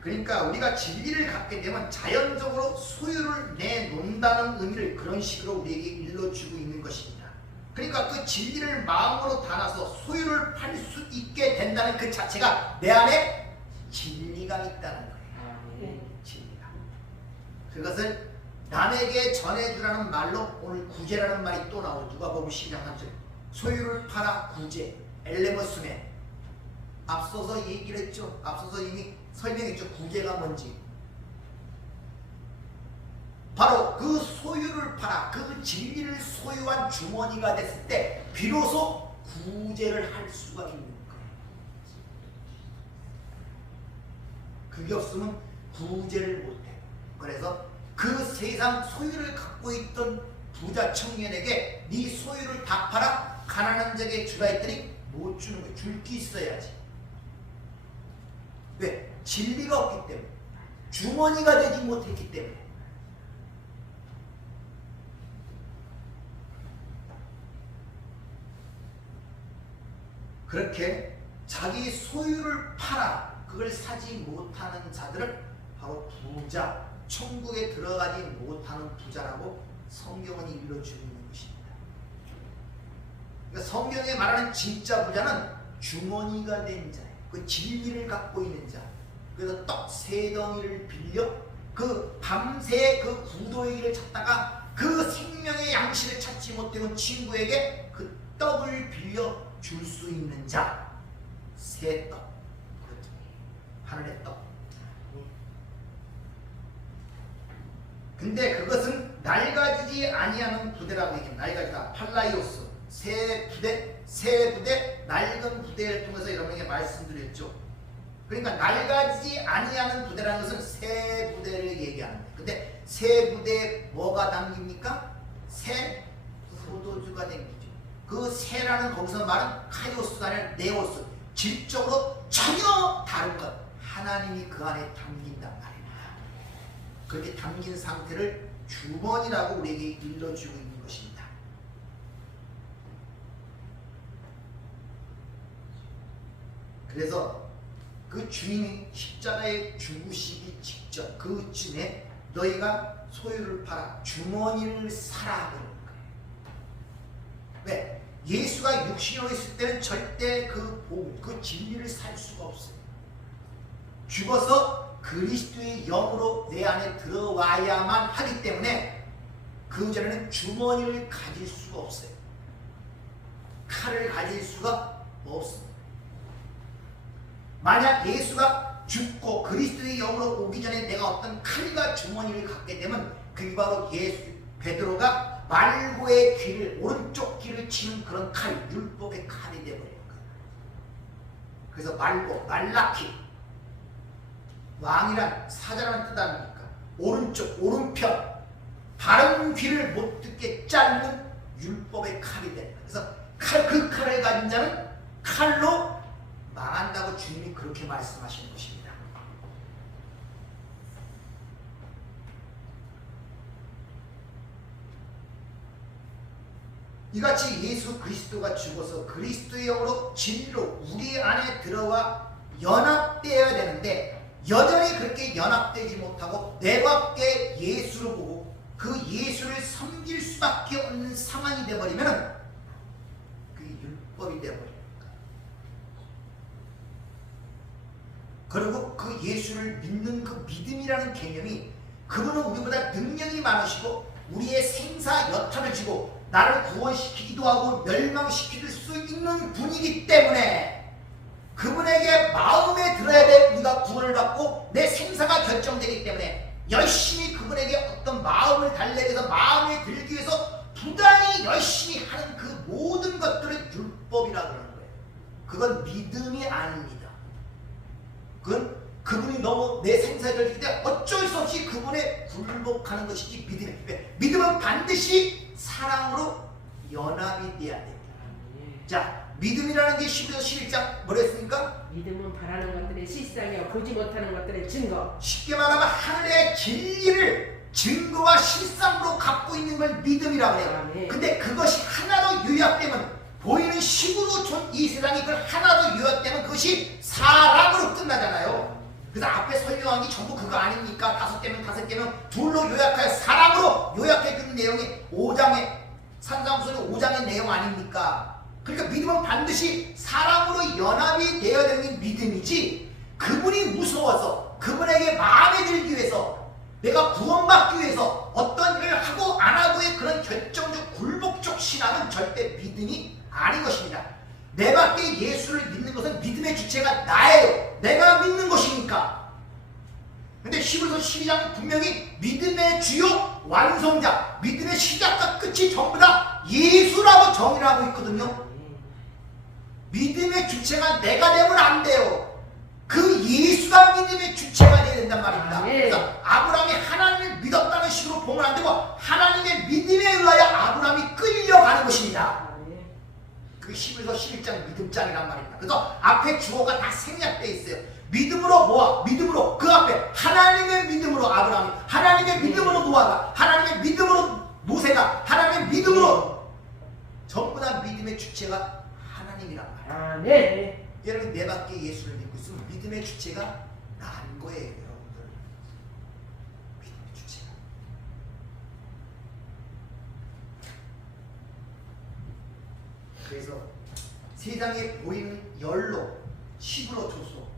그러니까 우리가 진리를 갖게 되면 자연적으로 소유를 내놓는다는 의미를 그런 식으로 우리에게 일러주고 있는 것입니다. 그러니까 그 진리를 마음으로 담아서 소유를 팔 수 있게 된다는 그 자체가 내 안에 진리가 있다는 거예요. 아멘. 진리가. 그것을 남에게 전해주라는 말로 오늘 구제라는 말이 또 나오죠. 누가복음 12장 3절. 소유를 팔아 구제, 엘레머스메. 앞서서 얘기를 했죠. 앞서서 이미 설명했죠. 구제가 뭔지. 바로 그 소유를 팔아 그 진리를 소유한 주머니가 됐을 때 비로소 구제를 할 수가 있는 거예요. 그게 없으면 구제를 못해. 그래서 그 세상 소유를 갖고 있던 부자 청년에게 네 소유를 다 팔아 가난한 자에게 주라 했더니 못 주는 거예요. 줄 게 있어야지. 왜? 진리가 없기 때문에. 주머니가 되지 못했기 때문에. 그렇게 자기 소유를 팔아 그걸 사지 못하는 자들을 바로 부자, 천국에 들어가지 못하는 부자라고 성경은 일러주고 있는 것입니다. 그러니까 성경에 말하는 진짜 부자는 주머니가 된 자예요. 그 진리를 갖고 있는 자. 그래서 떡 세 덩이를 빌려 그 밤새 그 구도의 길을 찾다가 그 생명의 양식을 찾지 못하는 친구에게 그 떡을 빌려 줄 수 있는 자. 새 떡. 그렇죠. 하늘의 떡. 근데 그것은 낡아지지 아니하는 부대라고 얘기합니다. 낡아지다. 팔라이오스. 새 부대, 낡은 부대를 통해서 여러분에게 말씀드렸죠. 그러니까 낡아지지 아니하는 부대라는 것은 새 부대를 얘기합니다. 근데 새 부대에 뭐가 담깁니까? 새 포도주가 담기죠. 그 새라는 거기서 말은 카이오스가 아니라 네오스. 질적으로 전혀 다른 것. 하나님이 그 안에 담긴단 말입니다. 그렇게 담긴 상태를 주머니라고 우리에게 일러주고 있는 것입니다. 그래서 그 주님이 십자가에 죽으시기 직전 그쯤에 너희가 소유를 팔아 주머니를 사라 그러는 거예요. 왜? 예수가 육신으로 있을 때는 절대 그 복음, 그 진리를 살 수가 없어요. 죽어서 그리스도의 영으로 내 안에 들어와야만 하기 때문에 그 전에는 주머니를 가질 수가 없어요. 칼을 가질 수가 없습니다. 만약 예수가 죽고 그리스도의 영으로 오기 전에 내가 어떤 칼과 주머니를 갖게 되면 그게 바로 베드로가 말고의 귀를, 오른쪽 귀를 치는 그런 칼, 율법의 칼이 되어버린 거예요. 그래서 말고, 말라키, 왕이란 사자라는 뜻 아닙니까? 오른쪽, 오른편, 바른 귀를 못 듣게 자르는 율법의 칼이 되는 거예요. 그래서 그 칼을 가진 자는 칼로 망한다고 주님이 그렇게 말씀하시는 것입니다. 이같이 예수 그리스도가 죽어서 그리스도의 영으로 진리로 우리 안에 들어와 연합되어야 되는데 여전히 그렇게 연합되지 못하고 내 밖에 예수를 보고 그 예수를 섬길 수밖에 없는 상황이 되어버리면 그게 율법이 되어버립니다. 그리고 그 예수를 믿는 그 믿음이라는 개념이 그분은 우리보다 능력이 많으시고 우리의 생사 여탄을 지고 나를 구원시키기도 하고 멸망시킬 수 있는 분이기 때문에 그분에게 마음에 들어야 돼. 우리가 구원을 받고 내 생사가 결정되기 때문에 열심히 그분에게 어떤 마음을 달래기 위해서 마음에 들기 위해서 부단히 열심히 하는 그 모든 것들은 율법이라 그러는 거예요. 그건 믿음이 아닙니다. 그건 그분이 너무 내 생사에 걸릴 때 어쩔 수 없이 그분에 굴복하는 것이지 믿음이에요. 믿음은 반드시 사랑으로 연합이 돼야 됩니다. 자, 믿음이라는 게 11장 11장 뭐라 했습니까? 믿음은 바라는 것들의 실상이요 보지 못하는 것들의 증거. 쉽게 말하면 하늘의 진리를 증거와 실상으로 갖고 있는 걸 믿음이라고 해요. 근데 그것이 하나로 요약되면 보이는 식으로 이 세상이 그걸 하나로 요약되면 그것이 사랑으로 끝나잖아요. 그래서 앞에 설명한 게 전부 그거 아닙니까? 5개면 둘로 요약하여 사랑으로 요약해주는 내용이 5장의 산상수훈 5장의 내용 아닙니까? 그러니까 믿음은 반드시 사랑으로 연합이 되어야 되는 게 믿음이지 그분이 무서워서 그분에게 마음에 들기 위해서 내가 구원받기 위해서 어떤 일을 하고 안 하고의 그런 결정적 굴복적 신앙은 절대 믿음이 아닌 것입니다. 내 밖에 예수를 믿는 것은 믿음의 주체가 나예요. 내가 믿는 것이니까. 근데 히브리서 12장은 분명히 믿음의 주요 완성자, 믿음의 시작과 끝이 전부 다 예수라고 정의를 하고 있거든요. 믿음의 주체가 내가 되면 안 돼요. 그 예수가 믿음의 주체가 되어야 된단 말입니다. 그래서 아브라함이 하나님을 믿었다는 식으로 보면 안 되고 하나님의 믿음에 의하여 아브라함이 끌려가는 것입니다. 그 11서 11장 믿음장이란 말입니다. 그래서 앞에 주어가 다 생략되어 있어요. 믿음으로 모아, 믿음으로 그 앞에 하나님의 믿음으로 아브라함이, 하나님의 믿음으로 노아가, 하나님의 믿음으로 모세가, 하나님의 믿음으로 전부 다 믿음의 주체가 하나님이란 말이에요. 네. 여러분 내 밖에 예수를 믿고 있으면 믿음의 주체가 나인 거예요. 여러분들 믿음의 주체가. 그래서 세상에 보이는 열로 식으로 조소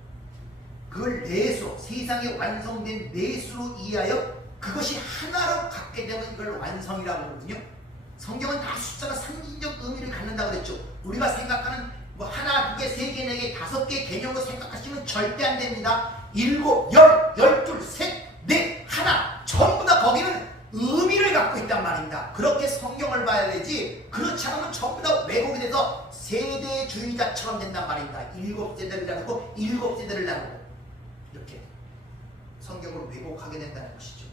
그걸 내수 세상에 완성된 내수로 이해하여 그것이 하나로 갖게 되면 이걸 완성이라고 하거든요. 성경은 다 숫자가 상징적 의미를 갖는다고 그랬죠. 우리가 생각하는 뭐 하나, 두 개, 세 개, 네 개, 다섯 개 개념으로 생각하시면 절대 안 됩니다. 7, 10, 12, 셋, 넷, 하나 전부 다 거기는 의미를 갖고 있단 말입니다. 그렇게 성경을 봐야 되지 그렇지 않으면 전부 다 왜곡이 돼서 세대주의자처럼 된단 말입니다. 7세대를 나누고 7세대를 나누고 이렇게 성경을 왜곡하게 된다는 것이죠.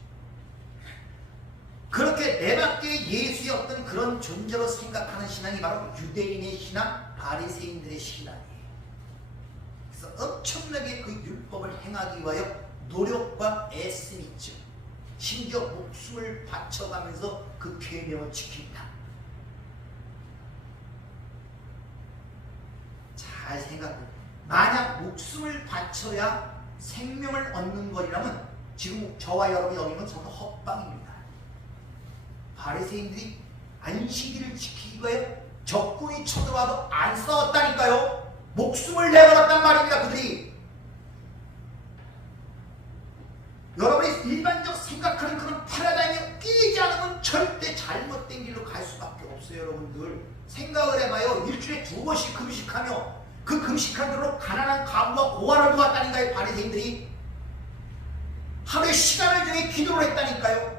그렇게 내 밖에 예수의 어떤 그런 존재로 생각하는 신앙이 바로 유대인의 신앙, 바리새인들의 신앙이에요. 그래서 엄청나게 그 율법을 행하기 위하여 노력과 애씀이 있죠. 심지어 목숨을 바쳐가면서 그 계명을 지킨다. 잘 생각해. 만약 목숨을 바쳐야 생명을 얻는 것이라면 지금 저와 여러분이 여기는 전부 헛방입니다. 바리새인들이 안식일을 지키기 위해 적군이 쳐들어와도 안 싸웠다니까요. 목숨을 내걸었단 말입니다. 그들이. 여러분이 일반적 생각하는 그런 패러다임에 끼지 않으면 절대 잘못된 길로 갈 수밖에 없어요. 여러분들 생각을 해봐요. 일주일에 2번씩 금식하며 그 금식한 대로 가난한 가부와 고아를 도왔다니까요. 바리새인들이 하루에 시간을 정해 기도를 했다니까요.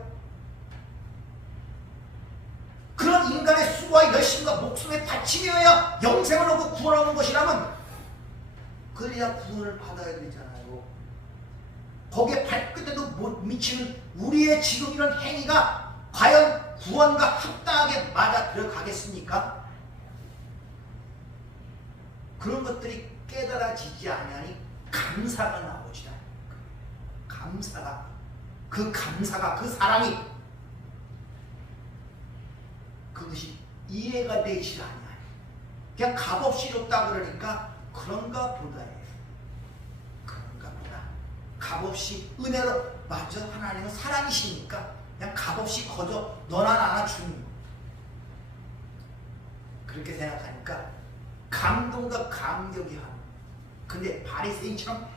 그런 인간의 수고와 열심과 목숨에 바치며야 영생을 얻고 구원을 얻는 것이라면 그래야 구원을 받아야 되잖아요. 거기에 발끝에도 못 미치는 우리의 지금 이런 행위가 과연 구원과 합당하게 맞아 들어가겠습니까? 그런 것들이 깨달아지지 아니하니 감사가 나오지 않습니까? 감사가 그 사랑이 그것이 이해가 되지 않아요. 그냥 값없이 줬다 그러니까 그런가 보다예요. 그런가 보다. 값없이 은혜로 맞아 하나님은 사랑이시니까 그냥 값없이 거저 너나 나나 주는 거. 그렇게 생각하니까 감동과 감격이 하는. 근데 바리새인처럼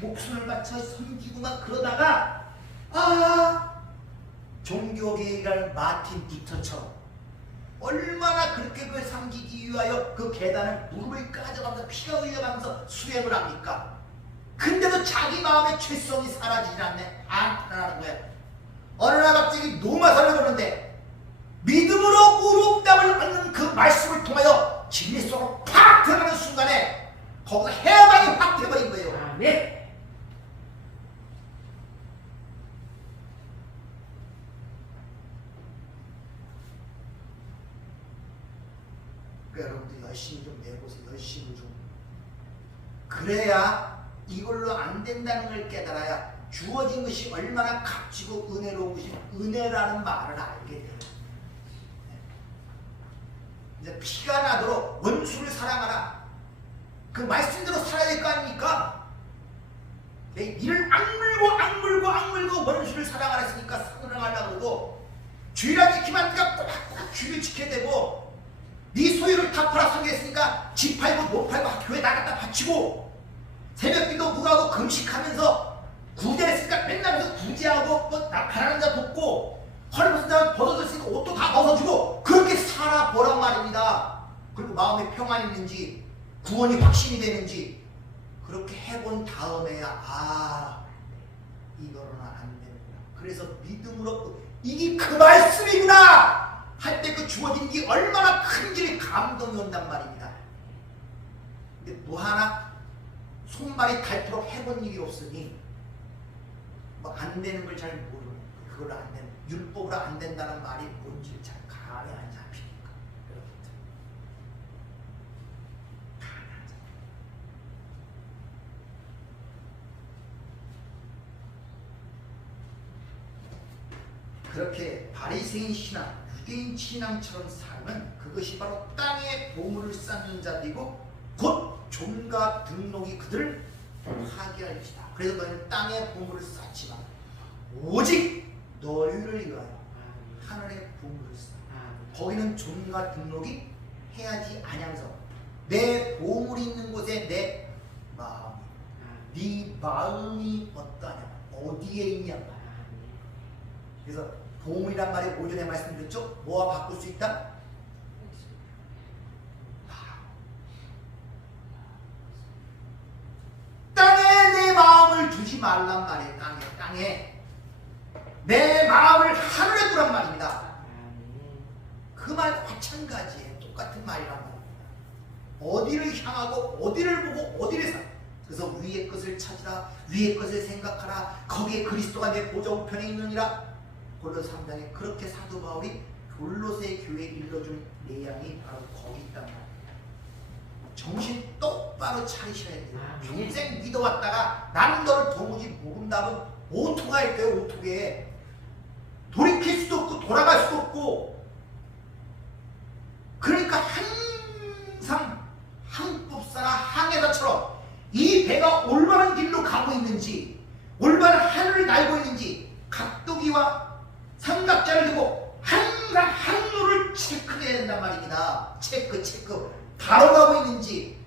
목숨을 바쳐 섬기고 막 그러다가 종교개혁이라는 마틴 루터처럼 얼마나 그렇게 그걸 섬기기 위하여 그 계단을 무릎을 까져가면서 피가 흘려가면서 수행을 합니까? 근데도 자기 마음의 죄성이 사라지지 않는 거야. 어느 날 갑자기 노마사를 보는데 믿음으로 의롭다함을 얻는 그 말씀을 통하여 진리 속으로 팍 들어가는 순간에 거기서 해방이 확 돼버린 거예요. 아멘. 그러니까 여러분들 열심히 좀 내보세요. 열심히 좀. 그래야 이걸로 안 된다는 걸 깨달아야 주어진 것이 얼마나 값지고 은혜로운 것이 은혜라는 말을 알게 돼요. 이제 피가 나도록 원수를 사랑하라. 그 말씀대로 살아야 될 거 아닙니까? 이를 악물고 원수를 사랑하라 했으니까 사랑하려고 그러고 주의를 지키면 네가 꼭 주의를 지켜야 되고 네 소유를 다 팔아 섬겼으니까 집 팔고 못 팔고 교회 나갔다 바치고 새벽기도 누가하고 금식하면서 구제했으니까 맨날 그래서 구제하고 뭐 가난한 자 돕고 헐벗은 자 벗어졌으니까 옷도 다 벗어주고 그렇게 살아보란 말입니다. 그리고 마음에 평안이 있는지 구원이 확신이 되는지 그렇게 해본 다음에야 이거로는 안 되는구나. 그래서 믿음으로 이게 그 말씀이구나 할 때 그 주어진 게 얼마나 큰지 감동이 온단 말입니다. 근데 또 하나 손발이 닳도록 해본 일이 없으니 뭐 안 되는 걸 잘 모르는 그걸로 안 되는 율법으로 안 된다는 말이 뭔지를 잘 감이 안 잡히니까 여러분들 감이 안 잡혀. 그렇게 바리새인 신앙, 유대인 신앙처럼 살면 그것이 바로 땅에 보물을 쌓는 자들이고 곧 종과 등록이 그들을 파괴할 것이다. 그래서 너희는 땅에 보물을 쌓지만 오직 너희를 위하여 하늘의 보물을 쌓아. 거기는 종과 등록이 해야지 아니하면서 내 보물이 있는 곳에 내 마음이 네 마음이 어떠냐 어디에 있냐. 그래서 보물이란 말이 오전에 말씀드렸죠. 뭐와 바꿀 수 있다? 땅에 내 마음을 두지 말란 말이에요. 땅에 내 마음을 하늘에 두란 말입니다. 그 말 마찬가지예요. 똑같은 말이란 말입니다. 어디를 향하고 어디를 보고 어디를 사. 그래서 위의 것을 찾으라. 위의 것을 생각하라. 거기에 그리스도가 내 보좌 우편에 있느니라. 골로새 3장에 그렇게 사도 바울이 골로새 교회에 일러준 내용이 바로 거기 있단 말이에요. 정신 똑바로 차리셔야 돼요. 평생 믿어왔다가 나는 너를 도무지 모른다면 오토가 돼요. 오토게 돌이킬 수도 없고 돌아갈 수도 없고. 그러니까 항상 항법사나 항해사처럼 이 배가 올바른 길로 가고 있는지 올바른 하늘을 날고 있는지 각도기와 삼각자를 두고 항상 항로를 체크해야 된단 말입니다. 체크 바로 가고 있는지.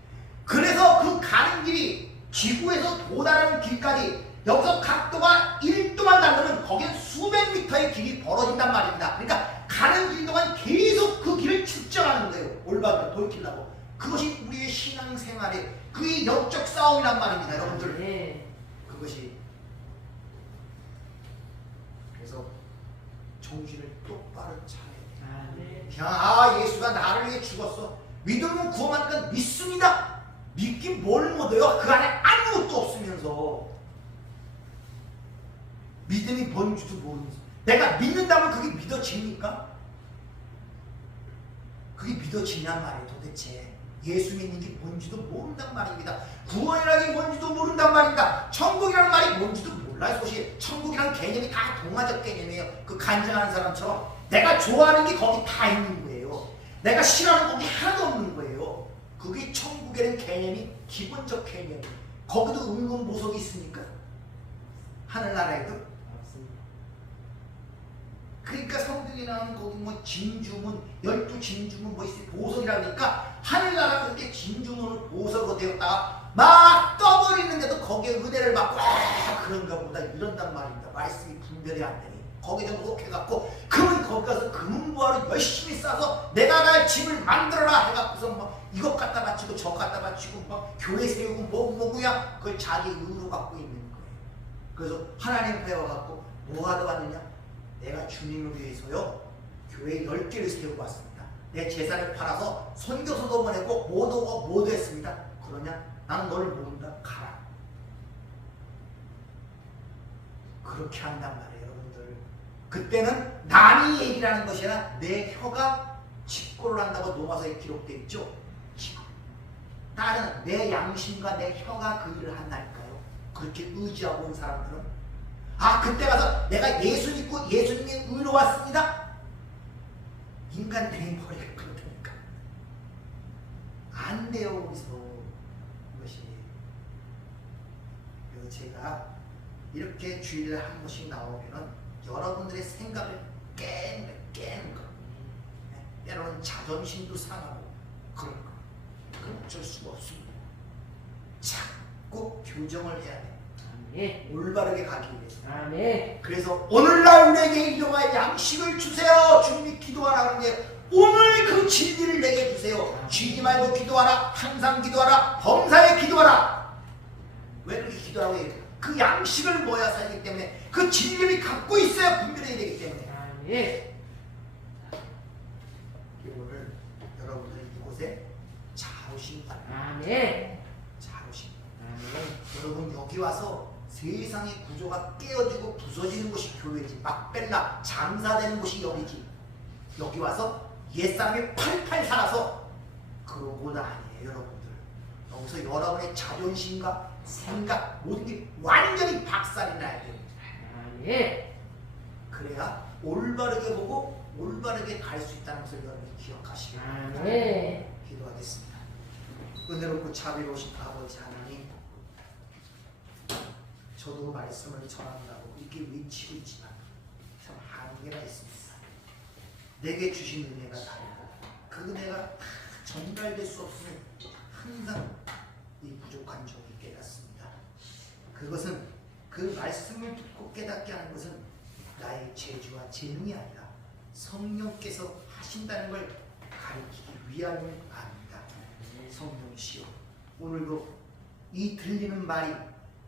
그래서 그 가는 길이 지구에서 도달하는 길까지 여기서 각도가 1도만 다르면 거기엔 수백 미터의 길이 벌어진단 말입니다. 그러니까 가는 길 동안 계속 그 길을 측정하는 거예요. 올바르게 돌이키려고. 그것이 우리의 신앙생활의 그의 영적 싸움이란 말입니다. 여러분들. 네. 그것이 그래서 정신을 똑바로 차려야 돼. 그냥 예수가 나를 위해 죽었어. 믿으면 구원받는 믿습니다. 믿긴 뭘 못해요. 그 안에 아무것도 없으면서 믿음이 뭔지도 모르면서 내가 믿는다면 그게 믿어집니까? 그게 믿어지냔 말이에요. 도대체 예수 믿는 게 뭔지도 모른단 말입니다. 구원이라는 게 뭔지도 모른단 말입니다. 천국이라는 말이 뭔지도 몰라요. 사실 천국이라는 개념이 다 동화적 개념이에요. 그 간증하는 사람처럼 내가 좋아하는 게 거기 다 있는 거예요. 내가 싫어하는 거기 하나도 없는 거예요. 그게 천국이라는 개념이 기본적 개념이에요. 거기도 은근 보석이 있습니까? 하늘나라에도? 그러니까 성경에 나오는 거기 뭐 진주문, 12진주문 뭐 있어요. 보석이라니까 하늘나라 그렇게 진주문을 보석으로 되었다가 막 떠버리는데도 거기에 은혜를 받고 그런가 보다 이런단 말입니다. 말씀이 분별이 안 되니 거기에 녹해갖고 그러면 거기 가서 금은보화로 열심히 싸서 내가 갈 집을 만들어라 해갖고서 막 이것 갖다 바치고 저 갖다 바치고 막 교회 세우고 뭐구야 그걸 자기 의로 갖고 있는 거예요. 그래서 하나님 배워갖고 뭐 하러 왔느냐? 내가 주님을 위해서요 교회 10개를 세우고 왔습니다. 내 재산을 팔아서 선교서도 보내고 모두 했습니다. 그러냐? 나는 너를 모른다. 가라. 그렇게 한단 말이에요, 여러분들. 그때는 남이 얘기라는 것이 아니라 내 혀가 직고를 한다고 노마서에 기록되어 있죠. 다른 내 양심과 내 혀가 그 일을 한다니까요. 그렇게 의지하고 온 사람들은 그때 가서 내가 예수 믿고 예수님의 의로 왔습니다. 인간 내 머리가 그렇다니까. 안 돼요, 거기서. 이것이. 그래서 제가 이렇게 주일에 한 번씩 나오면은 여러분들의 생각을 깨는 거. 때로는 자존심도 상하고 그런 거. 그건 어쩔 수가 없습니다. 자꾸 교정을 해야 돼. 아멘. 올바르게 가기 위해서. 아멘. 그래서 오늘날 우리에게 일용할 양식을 주세요. 주님이 기도하라 그런 게 오늘 그 진리를 내게 주세요. 쥐지 말고 기도하라. 항상 기도하라. 범사에 기도하라. 왜 그렇게 기도하라고 해요? 그 양식을 모여 살기 때문에 그 진리를 갖고 있어야 분별해야 되기 때문에. 아멘. 오늘 여러분들 이곳에 잘 오신 바랍니다. 아멘. 잘 오신 바랍니다. 아멘. 여러분 여기 와서 세상의 구조가 깨어지고 부서지는 곳이 교회지. 막벨라 장사되는 곳이 여기지. 여기 와서 옛사람이 팔팔 살아서 그런 곳 아니에요, 여러분들. 여기서 여러분의 자존심과 생각 모든 게 완전히 박살이 나야 됩니다. 아멘. 그래야 올바르게 보고 올바르게 갈 수 있다는 것을 여러분이 기억하시기 바랍니다. 아멘. 기도하겠습니다. 은혜롭고 자비로우신 아버지 하나님, 저도 말씀을 전한다고 이렇게 외치고 있지만 참 한계가 있습니다. 내게 주신 은혜가 다르고 그 은혜가 다 전달될 수 없으면 항상 이 부족한 종이 깨닫습니다. 그것은 그 말씀을 듣고 깨닫게 하는 것은 나의 재주와 재능이 아니라 성령께서 하신다는 걸 가르치기 위함을 압니다. 성령이시여, 오늘도 이 들리는 말이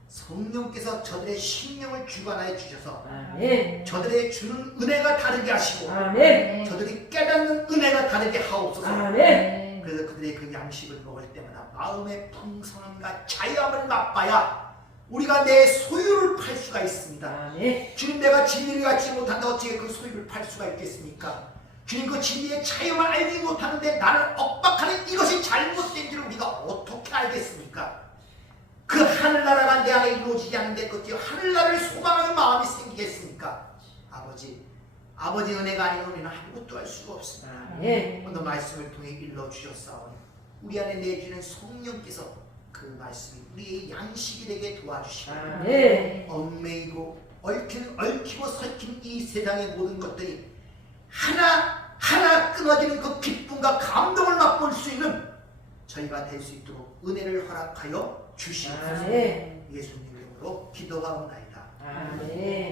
성령께서 저들의 심령을 주관하여 주셔서 아멘. 저들의 주는 은혜가 다르게 하시고 아멘. 저들이 깨닫는 은혜가 다르게 하옵소서. 아멘. 그래서 그들의 그 양식을 먹을 때마다 마음의 풍성함과 자유함을 맛봐야 우리가 내 소유를 팔 수가 있습니다. 아멘. 주님, 내가 진리를 갖지 못한다 어떻게 그 소유를 팔 수가 있겠습니까? 주님, 그 진리의 자유를 알지 못하는데 나를 억박하는 이것이 잘못된 줄을 우리가 어떻게 알겠습니까? 그 하늘나라가 내 안에 이루어지지 않는데 어떻게 하늘나라를 소망하는 마음이 생기겠습니까? 아버지 은혜가 아니면 우리는 아무것도 할 수가 없습니다. 아멘. 오늘 말씀을 통해 일러주셨사오니 우리 안에 내주는 성령께서 그 말씀이 우리의 양식이 되게 도와주시고 아멘. 얽매이고 얽히고 설킨 이 세상의 모든 것들이 하나하나 끊어지는 그 기쁨과 감동을 맛볼 수 있는 저희가 될 수 있도록 은혜를 허락하여 주시옵소서. 아멘. 예수님 이름으로 기도하옵나이다. 아멘.